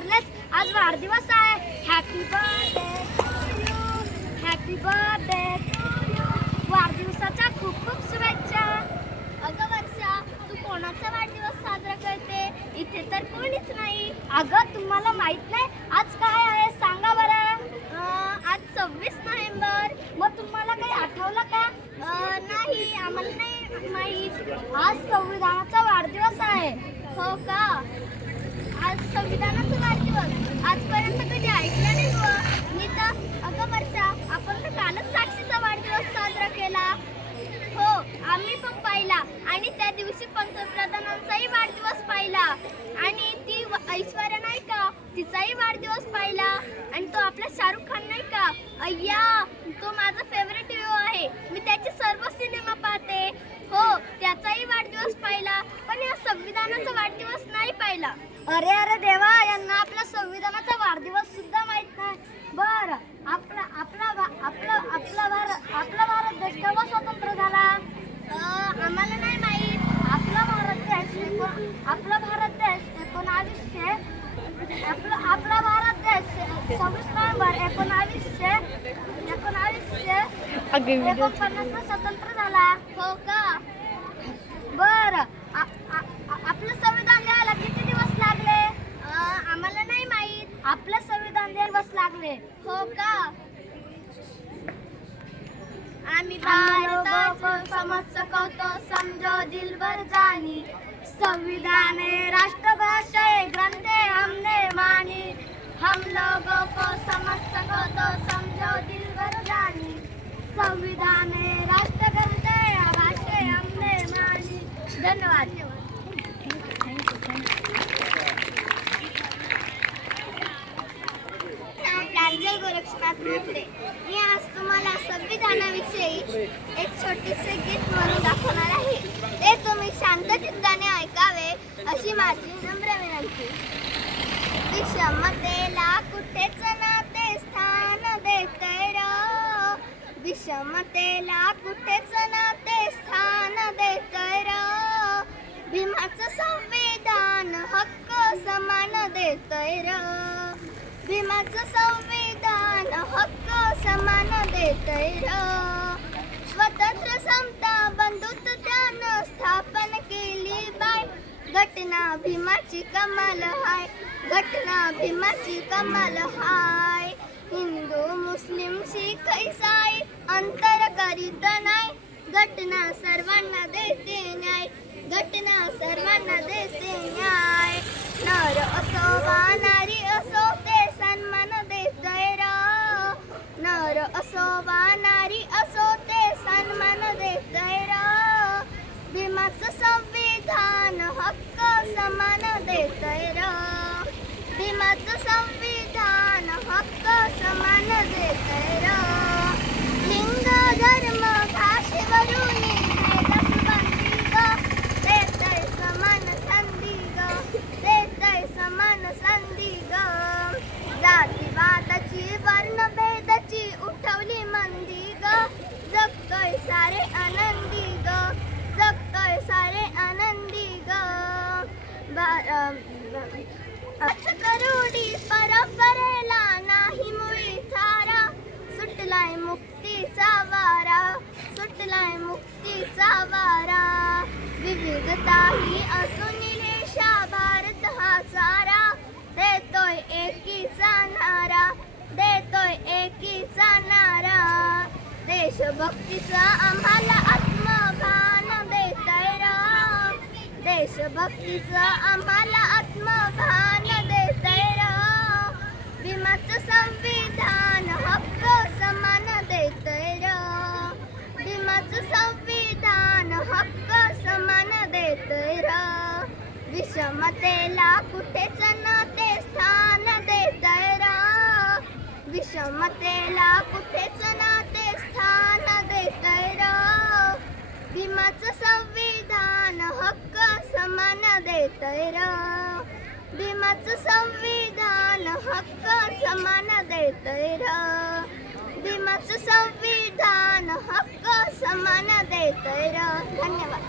विसरलेच, आज वाढदिवस आहे. Happy birthday to you, happy birthday to you. वाढदिवसाच्या खूप खूप शुभेच्छा. अगं वर्षा, तू कोणाचा वाढदिवस साजरा करते? इथे तर कोणीच नाही. अगं तुम्हाला माहित नाही आज काय आहे सांगा बरं. आज 26 नोव्हेंबर. मग तुम्हाला काही आठवलं का? नाही, आम्हाला नाही माहीत. आज संविधानाचा वाढदिवस आहे. हो का? आज संविधानाचा वाढदिवस आजपर्यंत कधी ऐकलं नाही बुवा. मी तर अगं वर्षा, आपण तर कालच साक्षीचा वाढदिवस साजरा केला. हो, आम्ही पण पाहिला आणि त्या दिवशी पंतप्रधानांचाही वाढदिवस पाहिला आणि ती ऐश्वर्या नाही का, तिचाही वाढदिवस पाहिला आणि तो आपला शाहरुख खान नाही का, अय्या, तो माझा फेवरेट हिरो आहे. मी त्याचे सर्व सिनेमा पाहते. हो, त्याचाही वाढदिवस पाहिला, पण या संविधानाचा वाढदिवस नाही पाहिला. अरे अरे देवा, यांना आपल्या संविधानाचा वाढदिवस सुद्धा माहित नाही. बर, आपला आपला आपला आपला भारत देश केव्हा स्वतंत्र झाला? आम्हाला नाही माहीत. आपला भारत देश 26 नोव्हेंबर 1949 स्वतंत्र झाला. हो का? बर, आपलं संविधान लिहायला किती दिवस लागले? आम्हाला नाही माहीत. आपलं संविधान दिवस लागले. हो का? आम्ही भारताचं समज सकवतो, समजो दिलबर जानी. संविधान राष्ट्रभाषा ग्रंथे हमने मानी. हम लोगों को समझ सकतो, समझो दिलबर जानी. संविधान राष्ट्रग्रंथ भाषे हमने मानी. धन्यवाद. प्रांजल गोरक्षनाथ मोरे. मी आज तुम्हाला संविधानाविषयी एक छोटेसे गीत म्हणून दाखवणार आहे. ते तुम्ही शांत चित्ताने ऐकावे अशी माझी नम्र विनंती. विषमतेला कुठेच नाते स्थान देतय र. विषमतेला कुठेच नाते स्थान देतय र. भीमाचं संविधान हक्क समान देतय र. भीमाचं संविधान हक्क समान देतय र. स्वतंत्र समता बंधुत्व त्यानं स्थापन केली बाय. घटना भीमाची कमाल हाय. घटना भीमाची कमाल हाय. हिंदू मुस्लिम शीख ईसाई अंतर करीत नाही. घटना सर्वांना देते न्याय. घटना सर्वांना देते न्याय. नर असो वा नारी असो ते सन्मान देतय र. नर असो वा नारी असो ते सन्मान देतय र. भीमाचं संविधान हक्क समान देतय र. भीमाचं संविधान हक्क समान देतय र. लिंग धर्म भाषेवरून भेदसंबंधी ग. देतय समान संधी ग. देतय समान संधी ग. जातीवादाची वर्णभेदाची उठवली मंदी ग. जगतोय सारे आनंदी ग. जगतोय सारे आनंदी ग. करोडी परंपरेला नाही मुळी थारा. सुटलाय मुक्तीचा वारा. सुटलाय मुक्तीचा वारा. विविधता ही असून निलेशा भारत हा सारा. देतोय एकीचा नारा. देतोय एकीचा नारा. देशभक्तीचा आम्हाला आत्मभान देतय र. देशभक्तीचा आम्हाला आत्मभान देतय र. भीमाचं संविधान हक्क समान देतय र. भीमाचं संविधान हक्क समान देतय र. विषमतेला कुठेच नाते स्थान देतय र. विषमतेला कुठेच नाते स्थान देतय र. भीमाचं संविधान हक्क समान देतय र. भीमाचं संविधान हक्क समान देतय र. भीमाचं संविधान हक्क समान देतय र. धन्यवाद.